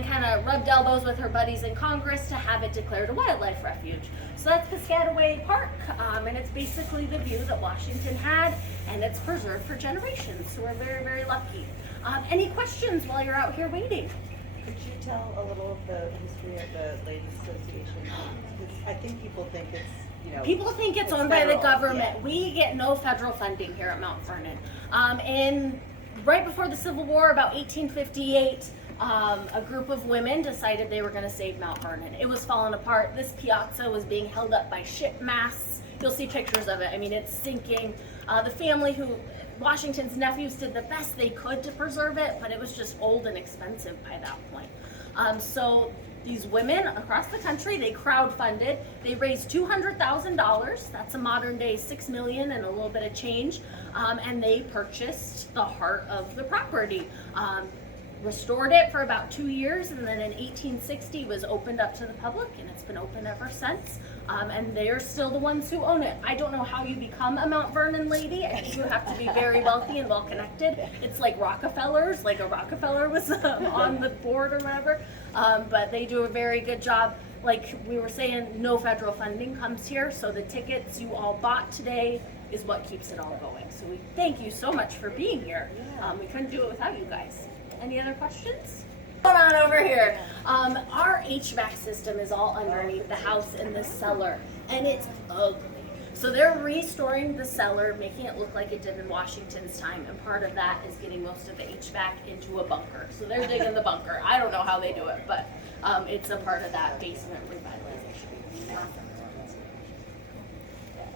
then kind of rubbed elbows with her buddies in Congress to have it declared a wildlife refuge. So that's Piscataway Park, and it's basically the view that Washington had, and it's preserved for generations. So we're very, very lucky. Any questions while you're out here waiting? Could you tell a little of the history of the Ladies Association? Because I think people think it's, you know, people think it's owned by the federal, government. yeah. We get no federal funding here at Mount Vernon. Right before the Civil War, about 1858, a group of women decided they were going to save Mount Vernon. It was falling apart. This piazza was being held up by ship masts. You'll see pictures of it. I mean, it's sinking. The family Washington's nephews did the best they could to preserve it, but it was just old and expensive by that point. So these women across the country, they crowdfunded. They raised $200,000. That's a modern day $6 million and a little bit of change. And they purchased the heart of the property. Restored it for about 2 years, and then in 1860 was opened up to the public, and it's been open ever since. And they're still the ones who own it. I don't know how you become a Mount Vernon lady. I think you have to be very wealthy and well connected. It's like Rockefellers, like a Rockefeller was on the board or whatever. But they do a very good job. Like we were saying, no federal funding comes here, so the tickets you all bought today is what keeps it all going. So we thank you so much for being here. We couldn't do it without you guys. Any other questions? Hold on over here. Our HVAC system is all underneath the house in the cellar, and it's ugly. So they're restoring the cellar, making it look like it did in Washington's time, and part of that is getting most of the HVAC into a bunker. So they're digging the bunker. I don't know how they do it, but it's a part of that basement revitalization.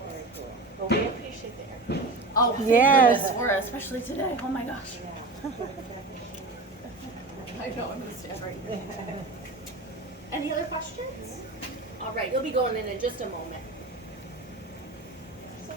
Very cool. Well, we appreciate the effort. Oh, thank Yes. goodness for it, especially today. Oh my gosh. I know, I'm gonna stand right here. Any other questions? All right, you'll be going in just a moment.